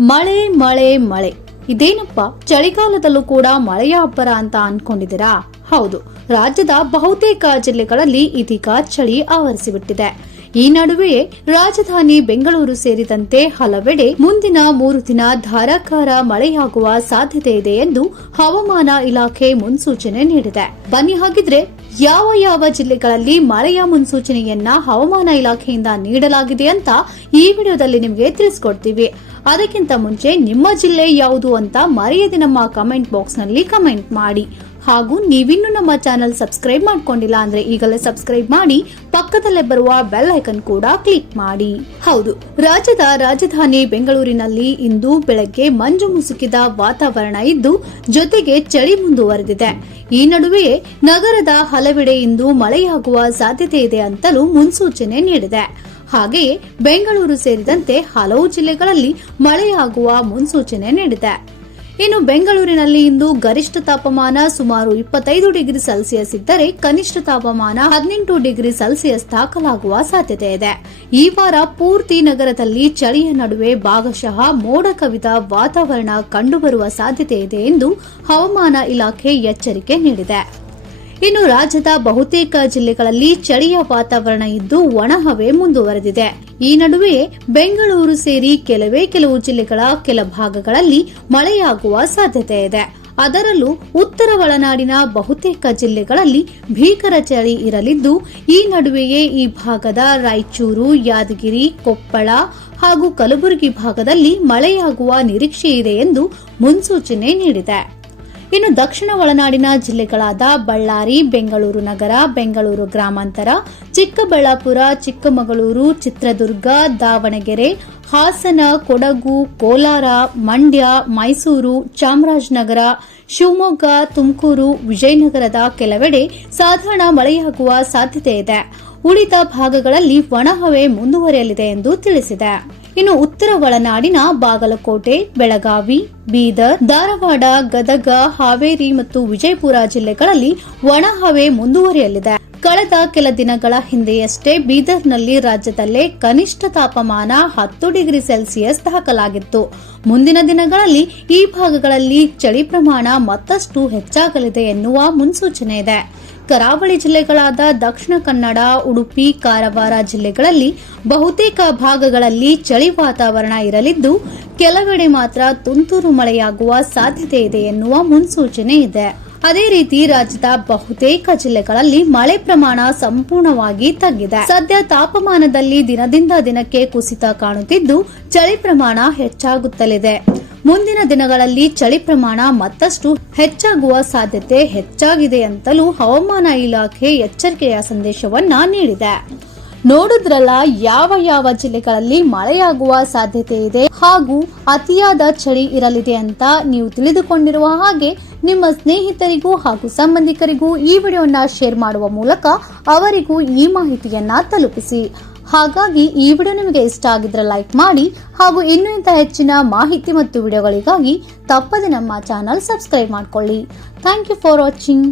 ಮಳೆ ಮಳೆ ಮಳೆ. ಇದೇನಪ್ಪ? ಚಳಿಗಾಲದಲ್ಲೂ ಕೂಡ ಮಳೆಯ ಅಬ್ಬರ ಅಂತ ಅನ್ಕೊಂಡಿದ್ದೀರಾ? ಹೌದು. ರಾಜ್ಯದ ಬಹುತೇಕ ಜಿಲ್ಲೆಗಳಲ್ಲಿ ಇದೀಗ ಚಳಿ ಆವರಿಸಿಬಿಟ್ಟಿದೆ. ಈ ನಡುವೆಯೇ ರಾಜಧಾನಿ ಬೆಂಗಳೂರು ಸೇರಿದಂತೆ ಹಲವೆಡೆ ಮುಂದಿನ ಮೂರು ದಿನ ಧಾರಾಕಾರ ಮಳೆಯಾಗುವ ಸಾಧ್ಯತೆ ಇದೆ ಎಂದು ಹವಾಮಾನ ಇಲಾಖೆ ಮುನ್ಸೂಚನೆ ನೀಡಿದೆ. ಬನ್ನಿ ಹಾಗಿದ್ರೆ ಯಾವ ಯಾವ ಜಿಲ್ಲೆಗಳಲ್ಲಿ ಮಳೆಯ ಮುನ್ಸೂಚನೆಯನ್ನ ಹವಾಮಾನ ಇಲಾಖೆಯಿಂದ ನೀಡಲಾಗಿದೆ ಅಂತ ಈ ವಿಡಿಯೋದಲ್ಲಿ ನಿಮಗೆ ತಿಳಿಸ್ಕೊಡ್ತೀವಿ. ಅದಕ್ಕಿಂತ ಮುಂಚೆ ನಿಮ್ಮ ಜಿಲ್ಲೆ ಯಾವುದು ಅಂತ ಮರೆಯದೆ ನಮ್ಮ ಕಮೆಂಟ್ ಬಾಕ್ಸ್ನಲ್ಲಿ ಕಮೆಂಟ್ ಮಾಡಿ. ಹಾಗೂ ನೀವಿನ್ನೂ ನಮ್ಮ ಚಾನೆಲ್ ಸಬ್ಸ್ಕ್ರೈಬ್ ಮಾಡ್ಕೊಂಡಿಲ್ಲ ಅಂದ್ರೆ ಈಗಲೇ ಸಬ್ಸ್ಕ್ರೈಬ್ ಮಾಡಿ, ಪಕ್ಕದಲ್ಲೇ ಬರುವ ಬೆಲ್ ಐಕನ್ ಕೂಡ ಕ್ಲಿಕ್ ಮಾಡಿ. ಹೌದು, ರಾಜ್ಯದ ರಾಜಧಾನಿ ಬೆಂಗಳೂರಿನಲ್ಲಿ ಇಂದು ಬೆಳಗ್ಗೆ ಮಂಜು ಮುಸುಕಿದ ವಾತಾವರಣ ಇದ್ದು ಜೊತೆಗೆ ಚಳಿ ಮುಂದುವರೆದಿದೆ. ಈ ನಡುವೆಯೇ ನಗರದ ಹಲವೆಡೆ ಇಂದು ಮಳೆಯಾಗುವ ಸಾಧ್ಯತೆ ಇದೆ ಅಂತಲೂ ಮುನ್ಸೂಚನೆ ನೀಡಿದೆ. ಹಾಗೆಯೇ ಬೆಂಗಳೂರು ಸೇರಿದಂತೆ ಹಲವು ಜಿಲ್ಲೆಗಳಲ್ಲಿ ಮಳೆಯಾಗುವ ಮುನ್ಸೂಚನೆ ನೀಡಿದೆ. ಇನ್ನು ಬೆಂಗಳೂರಿನಲ್ಲಿ ಇಂದು ಗರಿಷ್ಠ ತಾಪಮಾನ ಸುಮಾರು ಇಪ್ಪತ್ತೈದು ಡಿಗ್ರಿ ಸೆಲ್ಸಿಯಸ್ ಇದ್ದರೆ ಕನಿಷ್ಠ ತಾಪಮಾನ ಹದಿನೆಂಟು ಡಿಗ್ರಿ ಸೆಲ್ಸಿಯಸ್ ದಾಖಲಾಗುವ ಸಾಧ್ಯತೆ ಇದೆ. ಈ ವಾರ ಪೂರ್ತಿ ನಗರದಲ್ಲಿ ಚಳಿಯ ನಡುವೆ ಭಾಗಶಃ ಮೋಡ ಕವಿದ ವಾತಾವರಣ ಕಂಡುಬರುವ ಸಾಧ್ಯತೆ ಇದೆ ಎಂದು ಹವಾಮಾನ ಇಲಾಖೆ ಎಚ್ಚರಿಕೆ ನೀಡಿದೆ. ಇನ್ನು ರಾಜ್ಯದ ಬಹುತೇಕ ಜಿಲ್ಲೆಗಳಲ್ಲಿ ಚಳಿಯ ವಾತಾವರಣ ಇದ್ದು ಒಣಹವೆ ಮುಂದುವರೆದಿದೆ. ಈ ನಡುವೆ ಬೆಂಗಳೂರು ಸೇರಿ ಕೆಲವೇ ಕೆಲವು ಜಿಲ್ಲೆಗಳ ಕೆಲ ಭಾಗಗಳಲ್ಲಿ ಮಳೆಯಾಗುವ ಸಾಧ್ಯತೆ ಇದೆ. ಅದರಲ್ಲೂ ಉತ್ತರ ಒಳನಾಡಿನ ಬಹುತೇಕ ಜಿಲ್ಲೆಗಳಲ್ಲಿ ಭೀಕರ ಚಳಿ ಇರಲಿದ್ದು, ಈ ನಡುವೆಯೇ ಈ ಭಾಗದ ರಾಯಚೂರು, ಯಾದಗಿರಿ, ಕೊಪ್ಪಳ ಹಾಗೂ ಕಲಬುರಗಿ ಭಾಗದಲ್ಲಿ ಮಳೆಯಾಗುವ ನಿರೀಕ್ಷೆ ಇದೆ ಎಂದು ಮುನ್ಸೂಚನೆ ನೀಡಿದೆ. ಇನ್ನು ದಕ್ಷಿಣ ಒಳನಾಡಿನ ಜಿಲ್ಲೆಗಳಾದ ಬಳ್ಳಾರಿ, ಬೆಂಗಳೂರು ನಗರ, ಬೆಂಗಳೂರು ಗ್ರಾಮಾಂತರ, ಚಿಕ್ಕಬಳ್ಳಾಪುರ, ಚಿಕ್ಕಮಗಳೂರು, ಚಿತ್ರದುರ್ಗ, ದಾವಣಗೆರೆ, ಹಾಸನ, ಕೊಡಗು, ಕೋಲಾರ, ಮಂಡ್ಯ, ಮೈಸೂರು, ಚಾಮರಾಜನಗರ, ಶಿವಮೊಗ್ಗ, ತುಮಕೂರು, ವಿಜಯನಗರದ ಕೆಲವೆಡೆ ಸಾಧಾರಣ ಮಳೆಯಾಗುವ ಸಾಧ್ಯತೆ ಇದೆ. ಉಳಿದ ಭಾಗಗಳಲ್ಲಿ ಒಣಹವೆ ಮುಂದುವರಿಯಲಿದೆ ಎಂದು ತಿಳಿಸಿದೆ. ಇನ್ನು ಉತ್ತರ ಒಳನಾಡಿನ ಬಾಗಲಕೋಟೆ ಬೆಳಗಾವಿ ಬೀದರ್ ಧಾರವಾಡ ಗದಗ ಹಾವೇರಿ ಮತ್ತು ವಿಜಯಪುರ ಜಿಲ್ಲೆಗಳಲ್ಲಿ ಒಣಹವೆ ಮುಂದುವರಿಯಲಿದೆ. ಕಳೆದ ಕೆಲ ದಿನಗಳ ಹಿಂದೆಯಷ್ಟೇ ಬೀದರ್ನಲ್ಲಿ ರಾಜ್ಯದಲ್ಲೇ ಕನಿಷ್ಠ ತಾಪಮಾನ ಹತ್ತು ಡಿಗ್ರಿ ಸೆಲ್ಸಿಯಸ್ ದಾಖಲಾಗಿತ್ತು. ಮುಂದಿನ ದಿನಗಳಲ್ಲಿ ಈ ಭಾಗಗಳಲ್ಲಿ ಚಳಿ ಪ್ರಮಾಣ ಮತ್ತಷ್ಟು ಹೆಚ್ಚಾಗಲಿದೆ ಎನ್ನುವ ಮುನ್ಸೂಚನೆ ಇದೆ. ಕರಾವಳಿ ಜಿಲ್ಲೆಗಳಾದ ದಕ್ಷಿಣ ಕನ್ನಡ, ಉಡುಪಿ, ಕಾರವಾರ ಜಿಲ್ಲೆಗಳಲ್ಲಿ ಬಹುತೇಕ ಭಾಗಗಳಲ್ಲಿ ಚಳಿ ವಾತಾವರಣ ಇರಲಿದ್ದು, ಕೆಲವೆಡೆ ಮಾತ್ರ ತುಂತುರು ಮಳೆಯಾಗುವ ಸಾಧ್ಯತೆ ಇದೆ ಎನ್ನುವ ಮುನ್ಸೂಚನೆ ಇದೆ. ಅದೇ ರೀತಿ ರಾಜ್ಯದ ಬಹುತೇಕ ಜಿಲ್ಲೆಗಳಲ್ಲಿ ಮಳೆ ಪ್ರಮಾಣ ಸಂಪೂರ್ಣವಾಗಿ ತಗ್ಗಿದೆ. ಸದ್ಯ ತಾಪಮಾನದಲ್ಲಿ ದಿನದಿಂದ ದಿನಕ್ಕೆ ಕುಸಿತ ಕಾಣುತ್ತಿದ್ದು, ಚಳಿ ಪ್ರಮಾಣ ಹೆಚ್ಚಾಗುತ್ತಲಿದೆ. ಮುಂದಿನ ದಿನಗಳಲ್ಲಿ ಚಳಿ ಪ್ರಮಾಣ ಮತ್ತಷ್ಟು ಹೆಚ್ಚಾಗುವ ಸಾಧ್ಯತೆ ಹೆಚ್ಚಾಗಿದೆ ಅಂತಲೂ ಹವಾಮಾನ ಇಲಾಖೆ ಎಚ್ಚರಿಕೆಯ ಸಂದೇಶವನ್ನ ನೀಡಿದೆ. ನೋಡಿದ್ರಲ್ಲ ಯಾವ ಯಾವ ಜಿಲ್ಲೆಗಳಲ್ಲಿ ಮಳೆಯಾಗುವ ಸಾಧ್ಯತೆ ಇದೆ ಹಾಗೂ ಅತಿಯಾದ ಚಳಿ ಇರಲಿದೆ ಅಂತ ನೀವು ತಿಳಿದುಕೊಂಡಿರುವ ಹಾಗೆ ನಿಮ್ಮ ಸ್ನೇಹಿತರಿಗೂ ಹಾಗೂ ಸಂಬಂಧಿಕರಿಗೂ ಈ ವಿಡಿಯೋನ ಶೇರ್ ಮಾಡುವ ಮೂಲಕ ಅವರಿಗೂ ಈ ಮಾಹಿತಿಯನ್ನ ತಲುಪಿಸಿ. ಹಾಗಾಗಿ ಈ ವಿಡಿಯೋ ನಿಮಗೆ ಇಷ್ಟ ಆಗಿದ್ರೆ ಲೈಕ್ ಮಾಡಿ ಹಾಗೂ ಇನ್ನೂ ಇಂಥ ಹೆಚ್ಚಿನ ಮಾಹಿತಿ ಮತ್ತು ವಿಡಿಯೋಗಳಿಗಾಗಿ ತಪ್ಪದೆ ನಮ್ಮ ಚಾನಲ್ ಸಬ್ಸ್ಕ್ರೈಬ್ ಮಾಡಿಕೊಳ್ಳಿ. Thank you for watching.